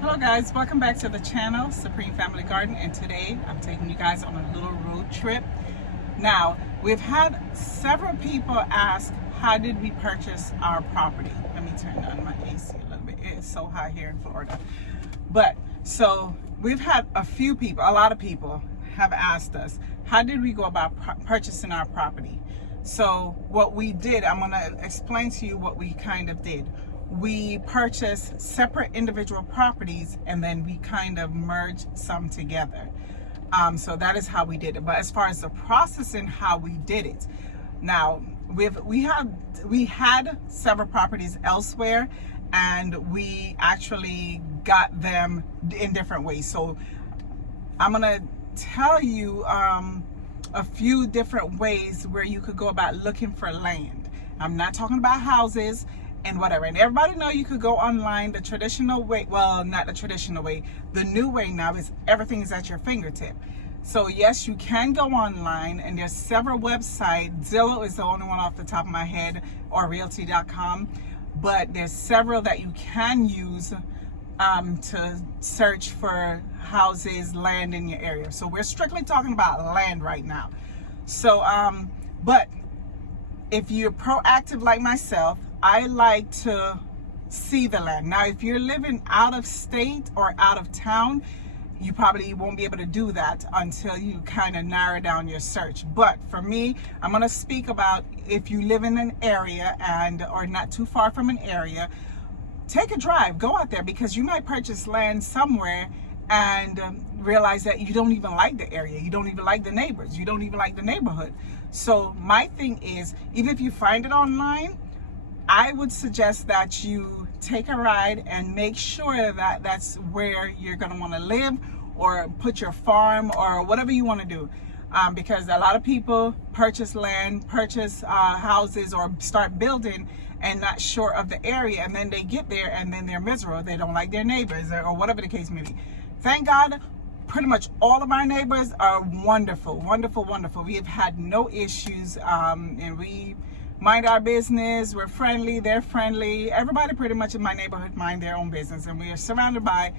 Hello guys, welcome back to the channel, Supreme Family Garden, and today I'm taking you guys on a little road trip. Now, we've had several people ask, how did we purchase our property? Let me turn on my AC a little bit. It's so hot here in Florida. But, so we've had a lot of people have asked us, how did we go about purchasing our property? So what we did, I'm going to explain to you what we kind of did. We purchased separate individual properties and then we kind of merged some together. So that is how we did it. But as far as the process and how we did it, now we had several properties elsewhere, and we actually got them in different ways. So I'm gonna tell you a few different ways where you could go about looking for land. I'm not talking about houses and whatever. And everybody know you could go online the traditional way. Well, not the traditional way. The new way now is everything is at your fingertip. So yes, you can go online, and there's several websites. Zillow is the only one off the top of my head, or realty.com. But there's several that you can use to search for houses, land in your area. So we're strictly talking about land right now. So, but if you're proactive like myself, I like to see the land. Now, if you're living out of state or out of town, you probably won't be able to do that until you kind of narrow down your search. But for me, I'm going to speak about if you live in an area or not too far from an area, take a drive, go out there, because you might purchase land somewhere and realize that you don't even like the area. You don't even like the neighbors. You don't even like the neighborhood. So my thing is, even if you find it online, I would suggest that you take a ride and make sure that that's where you're going to want to live, or put your farm, or whatever you want to do. Because a lot of people purchase land, purchase houses, or start building and not sure of the area. And then they get there and then they're miserable. They don't like their neighbors, or whatever the case may be. Thank God, pretty much all of our neighbors are wonderful, wonderful, wonderful. We have had no issues, and we mind our business. We're friendly, they're friendly. Everybody pretty much in my neighborhood mind their own business, and we are surrounded by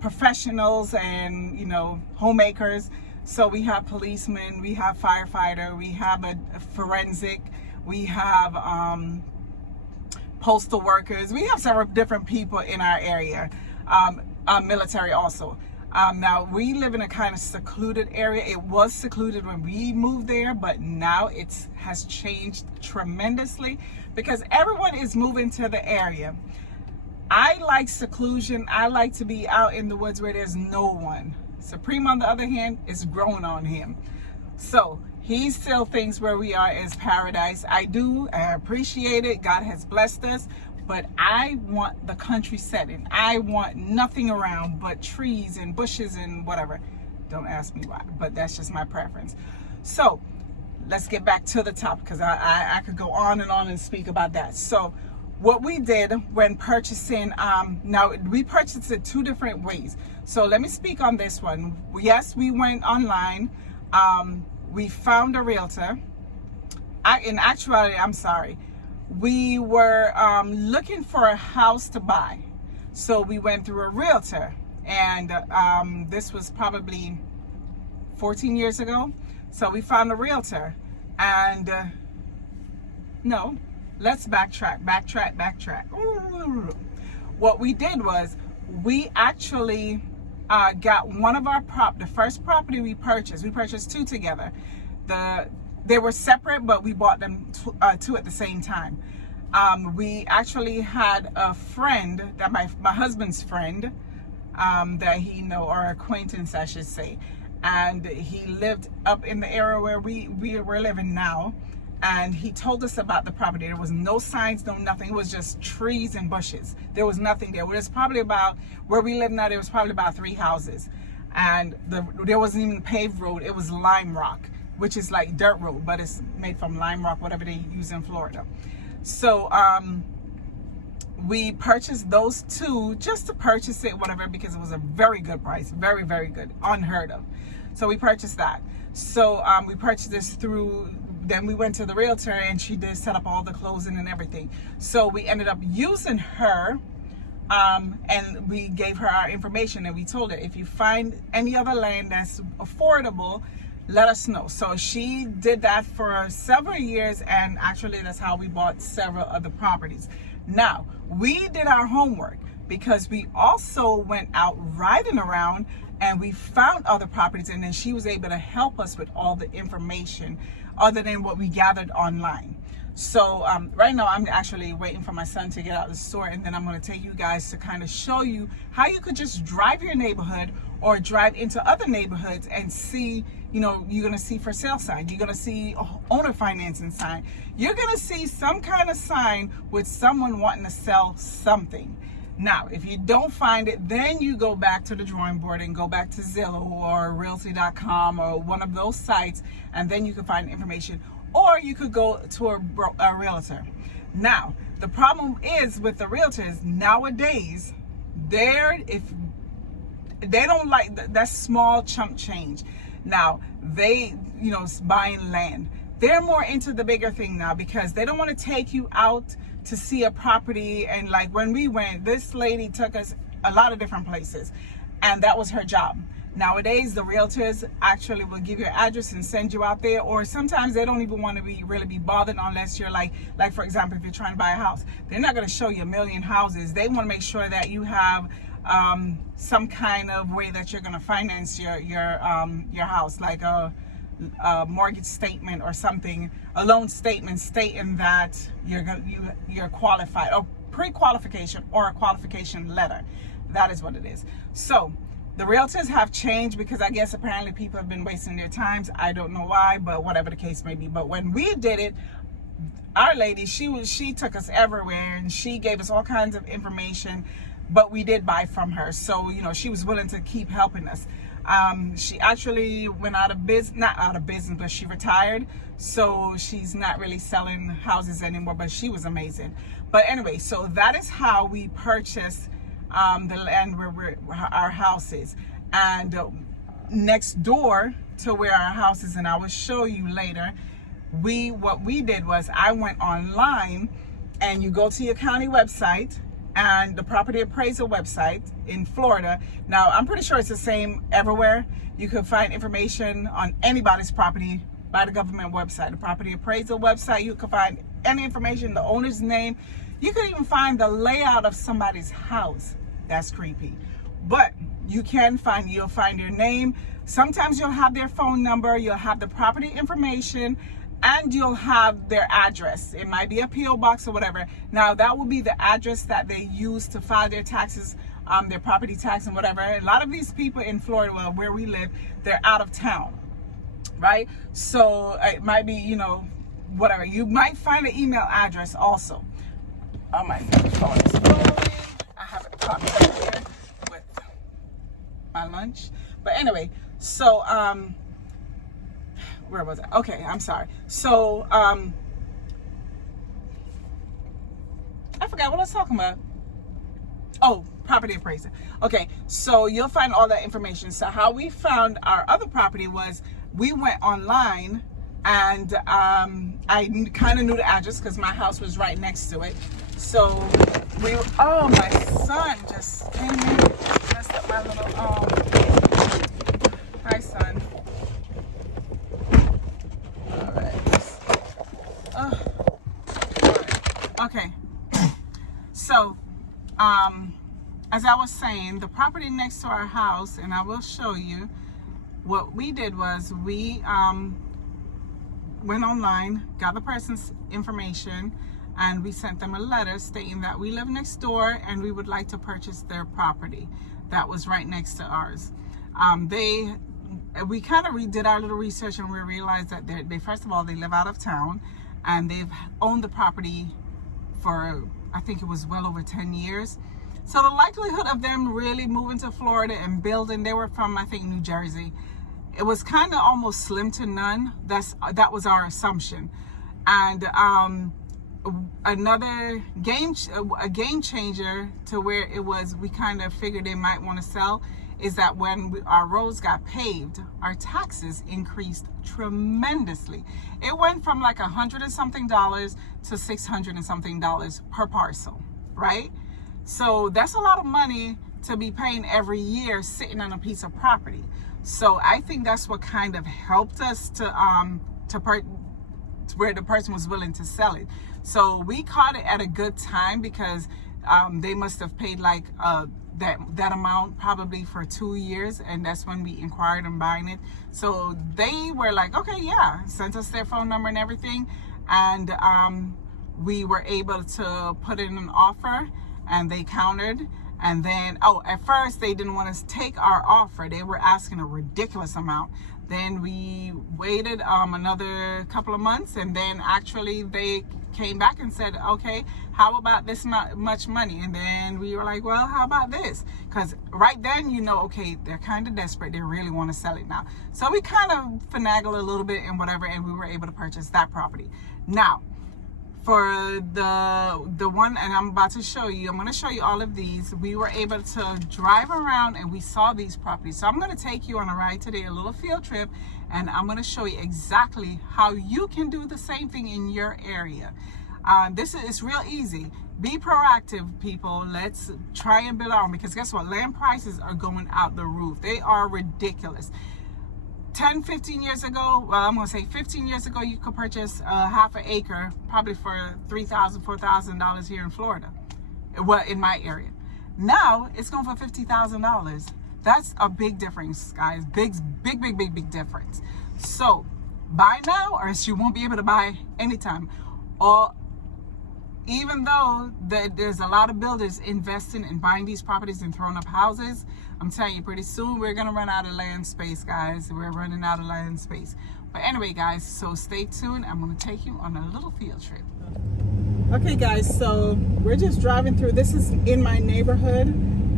professionals and, you know, homemakers. So we have policemen, we have firefighter, we have a forensic, we have postal workers. We have several different people in our area, military also. Now, we live in a kind of secluded area. It was secluded when we moved there, but now it has changed tremendously because everyone is moving to the area. I like seclusion. I like to be out in the woods where there's no one. Supreme, on the other hand, is growing on him. So he still thinks where we are is paradise. I appreciate it. God has blessed us. But I want the country setting. I want nothing around but trees and bushes and whatever. Don't ask me why, but that's just my preference. So let's get back to the top, because I could go on and speak about that. So what we did when purchasing, now we purchased it two different ways. So let me speak on this one. Yes, we went online. We found a realtor. In actuality, I'm sorry. We were looking for a house to buy. So we went through a realtor, and this was probably 14 years ago. So we found a realtor, and no, let's backtrack. What we did was we actually got one of our the first property we purchased two together. They were separate, but we bought them two at the same time. We actually had a friend, that my husband's friend, that he know, or acquaintance I should say, and he lived up in the area where we were living now, and he told us about the property. There was no signs, no nothing. It was just trees and bushes. There was nothing there. There's probably about, where we live now, there was probably about 3 houses, and there wasn't even a paved road. It was lime rock, which is like dirt road, but it's made from lime rock, whatever they use in Florida. So we purchased those two just to purchase it, whatever, because it was a very good price, very, very good, unheard of. So we purchased that. So we purchased this through, then we went to the realtor, and she did set up all the closing and everything. So we ended up using her And we gave her our information, and we told her, if you find any other land that's affordable, let us know. So she did that for several years, and actually that's how we bought several other properties. Now, we did our homework because we also went out riding around and we found other properties, and then she was able to help us with all the information other than what we gathered online. So right now I'm actually waiting for my son to get out of the store, and then I'm going to take you guys to kind of show you how you could just drive your neighborhood or drive into other neighborhoods and see, you know, you're going to see for sale sign, you're going to see owner financing sign, you're going to see some kind of sign with someone wanting to sell something. Now, if you don't find it, then you go back to the drawing board and go back to Zillow or Realty.com or one of those sites, and then you can find information. Or you could go to a realtor. Now, the problem is with the realtors nowadays, if they don't like that small chunk change. Now, they, you know, buying land. They're more into the bigger thing now because they don't want to take you out to see a property. And like when we went, this lady took us a lot of different places, and that was her job. Nowadays, the realtors actually will give you an address and send you out there, or sometimes they don't even want to really be bothered unless you're like for example, if you're trying to buy a house, they're not going to show you a million houses. They want to make sure that you have some kind of way that you're going to finance your house, like a mortgage statement or something, a loan statement stating that you're qualified, or pre-qualification, or a qualification letter. That is what it is. So the realtors have changed because I guess apparently people have been wasting their times. I don't know why, but whatever the case may be. But when we did it, our lady, she took us everywhere, and she gave us all kinds of information, but we did buy from her. So, you know, she was willing to keep helping us. She actually went out of business, not out of business, but she retired. So she's not really selling houses anymore, but she was amazing. But anyway, so that is how we purchased the land where our house is, and next door to where our house is, and I will show you later. What we did was I went online, and you go to your county website and the property appraisal website in Florida. Now I'm pretty sure it's the same everywhere. You can find information on anybody's property by the government website, the property appraisal website. You can find any information, the owner's name. You can even find the layout of somebody's house. That's creepy. But you'll find their name. Sometimes you'll have their phone number, you'll have the property information, and you'll have their address. It might be a P.O. box or whatever. Now that will be the address that they use to file their taxes, their property tax and whatever. A lot of these people in Florida, well, where we live, they're out of town, right? So it might be, you know, whatever. You might find an email address also. Oh, my phone is rolling. I have it popped up here with my lunch. But anyway, so where was I? Okay, I'm sorry. So I forgot what I was talking about. Oh, property appraiser. Okay, so you'll find all that information. So how we found our other property was we went online, and I kind of knew the address because my house was right next to it. So oh, my son just came in, messed up my little, hi son. All right. All right. Okay. So, as I was saying, the property next to our house, and I will show you, what we did was we went online, got the person's information, and we sent them a letter stating that we live next door and we would like to purchase their property that was right next to ours. We kind of redid our little research, and we realized that they first of all, they live out of town, and they've owned the property for, I think it was well over 10 years. So the likelihood of them really moving to Florida and building, they were from, I think, New Jersey, it was kind of almost slim to none. That was our assumption. And another game changer to where it was, we kind of figured they might want to sell, is that when our roads got paved, our taxes increased tremendously. It went from like $100 and something to $600 and something per parcel, right? So that's a lot of money to be paying every year sitting on a piece of property. So I think that's what kind of helped us to where the person was willing to sell it. So we caught it at a good time because they must have paid like that amount probably for 2 years, and that's when we inquired on buying it. So they were like, okay, yeah, sent us their phone number and everything, and we were able to put in an offer, and they countered. And then, at first they didn't want to take our offer. They were asking a ridiculous amount. Then we waited another couple of months, and then actually they came back and said, okay, how about this much money? And then we were like, well, how about this? Because right then, you know, okay, they're kind of desperate. They really want to sell it now. So we kind of finagled a little bit and whatever, and we were able to purchase that property. Now, for the one, and I'm about to show you, I'm going to show you all of these. We were able to drive around and we saw these properties. So I'm going to take you on a ride today, a little field trip, and I'm going to show you exactly how you can do the same thing in your area. It's real easy. Be proactive, people. Let's try and build our own, because guess what? Land prices are going out the roof. They are ridiculous. 10-15 years ago, well, I'm gonna say 15 years ago, you could purchase a half an acre probably for $3,000, $4,000 here in Florida, well, in my area. Now it's going for $50,000. That's a big difference, guys. Big difference. So buy now, or else you won't be able to buy anytime. Or even though there's a lot of builders investing in buying these properties and throwing up houses, I'm telling you, pretty soon we're gonna run out of land space, guys. We're running out of land space. But anyway, guys, so stay tuned. I'm gonna take you on a little field trip. Okay, guys, so we're just driving through. This is in my neighborhood,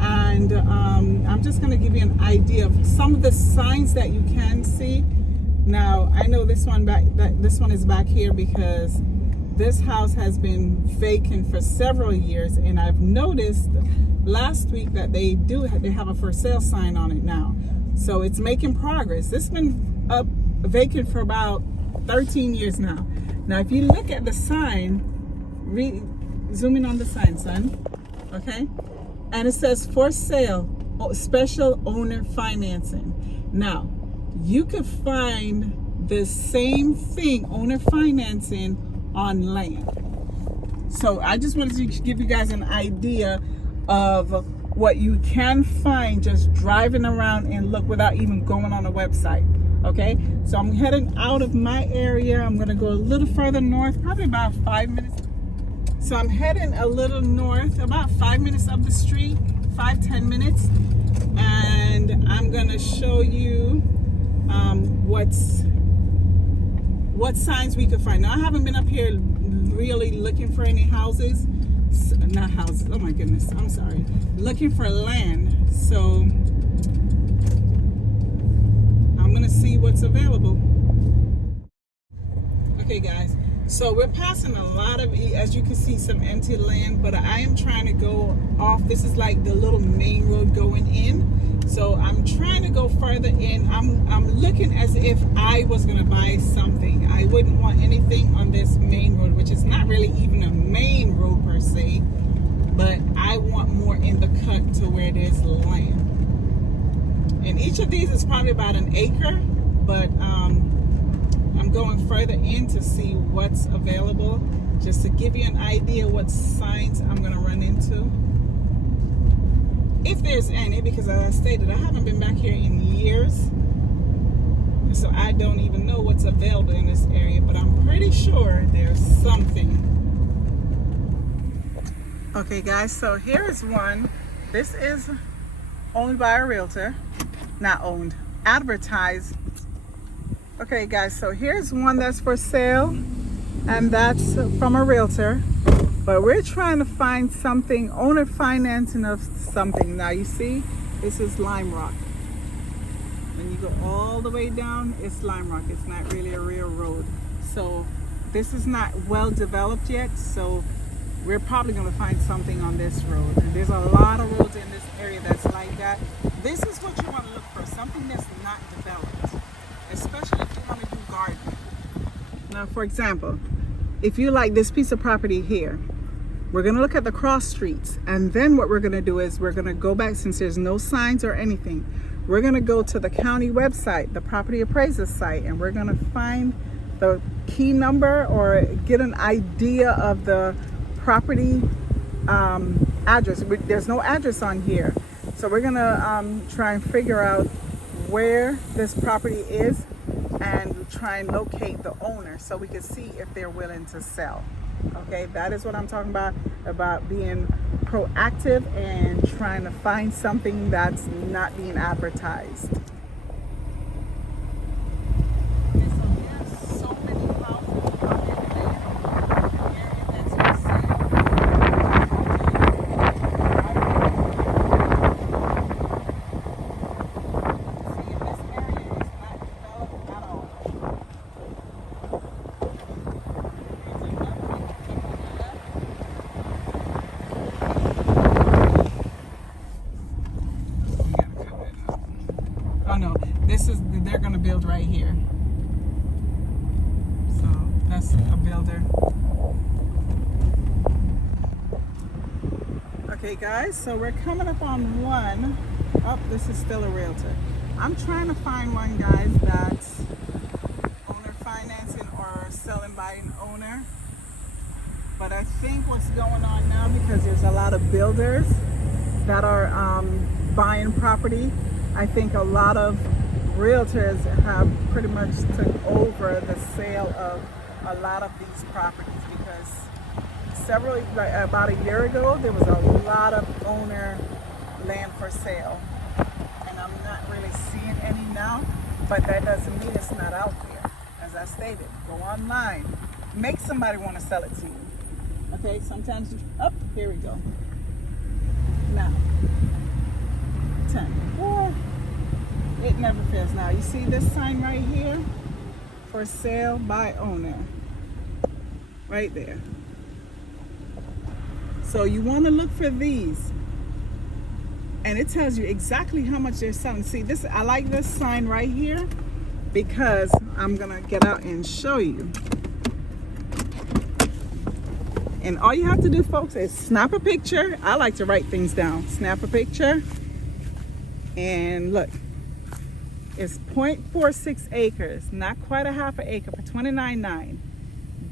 and I'm just gonna give you an idea of some of the signs that you can see. Now, I know this one is back here because this house has been vacant for several years, and I've noticed last week that they have a for sale sign on it now. So it's making progress. This has been up vacant for about 13 years now. Now, if you look at the sign, zoom in on the sign, son. Okay? And it says for sale, special owner financing. Now, you can find the same thing, owner financing, on land. So I just wanted to give you guys an idea of what you can find just driving around and look without even going on a website. Okay, so I'm heading out of my area. I'm gonna go a little further north, probably about 5 minutes. So I'm heading a little north, about 5 minutes up the street, 5-10 minutes, and I'm gonna show you what signs we could find. Now, I haven't been up here really looking for any houses, not houses, oh my goodness, I'm sorry, looking for land. So I'm gonna see what's available. Okay, guys, so we're passing a lot of, as you can see, some empty land, but I am trying to go off. This is like the little main road going in. So I'm trying to go further in. I'm looking as if I was gonna buy something. I wouldn't want anything on this main road, which is not really even a main road per se, but I want more in the cut to where there's land. And each of these is probably about an acre, but I'm going further in to see what's available, just to give you an idea what signs I'm gonna run into. If there's any, because as I stated, I haven't been back here in years, so I don't even know what's available in this area, but I'm pretty sure there's something. Okay, guys, so here is one. This is owned by a realtor. Not owned, advertised. Okay, guys, so here's one that's for sale, and that's from a realtor. But we're trying to find something, owner financing of something. Now you see, this is Lime Rock. When you go all the way down, it's Lime Rock. It's not really a real road. So this is not well developed yet. So we're probably gonna find something on this road. And there's a lot of roads in this area that's like that. This is what you wanna look for, something that's not developed, especially if you wanna do gardening. Now, for example, if you like this piece of property here, We're going to look at the cross streets, and then what we're going to do is we're going to go back, since there's no signs or anything, we're going to go to the county website, the property appraiser site, and we're going to find the key number or get an idea of the property address. There's no address on here, so we're going to try and figure out where this property is and try and locate the owner so we can see if they're willing to sell. Okay, that is what I'm talking about being proactive and trying to find something that's not being advertised. Okay, so there's so many houses out in the area that's for sale. See, in this area is not developed at all. Oh no, they're gonna build right here. So that's a builder. Okay guys, so we're coming up on one. Oh, this is still a realtor. I'm trying to find one, guys, that's owner financing or selling by an owner. But I think what's going on now, because there's a lot of builders that are buying property, I think a lot of realtors have pretty much took over the sale of a lot of these properties, because about a year ago, there was a lot of owner land for sale, and I'm not really seeing any now, but that doesn't mean it's not out there. As I stated, go online, make somebody want to sell it to you. Okay, sometimes here we go. Now 10. Boy, it never fails. Now you see this sign right here, for sale by owner, right there. So you want to look for these, and it tells you exactly how much they're selling. See this, I like this sign right here because I'm gonna get out and show you. And all you have to do, folks, is snap a picture. I like to write things down. Snap a picture, and look, it's 0.46 acres, not quite a half an acre, for $29,900.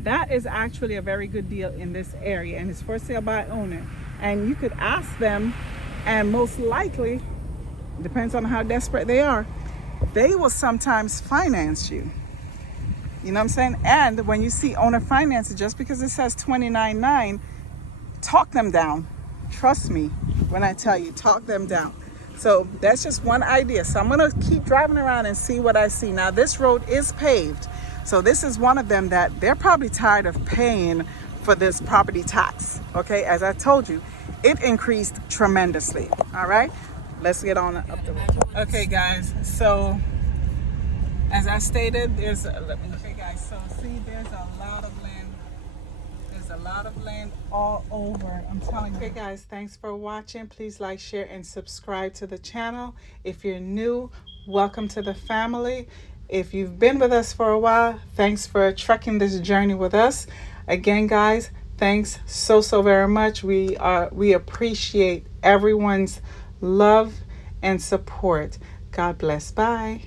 That is actually a very good deal in this area, and it's for sale by owner. And you could ask them, and most likely, depends on how desperate they are, they will sometimes finance you. You know what I'm saying? And when you see owner financing, just because it says $29,900, talk them down. Trust me when I tell you, talk them down. So that's just one idea. So I'm gonna keep driving around and see what I see. Now this road is paved. So this is one of them that they're probably tired of paying for this property tax. Okay, as I told you, it increased tremendously. All right, let's get on up the road. Okay guys, so as I stated, there's okay guys, so see, there's a lot of land. There's a lot of land all over, I'm telling you. Okay guys, thanks for watching. Please like, share, and subscribe to the channel. If you're new, welcome to the family. If you've been with us for a while, thanks for trekking this journey with us. Again guys, thanks so very much. We appreciate everyone's love and support. God bless. Bye.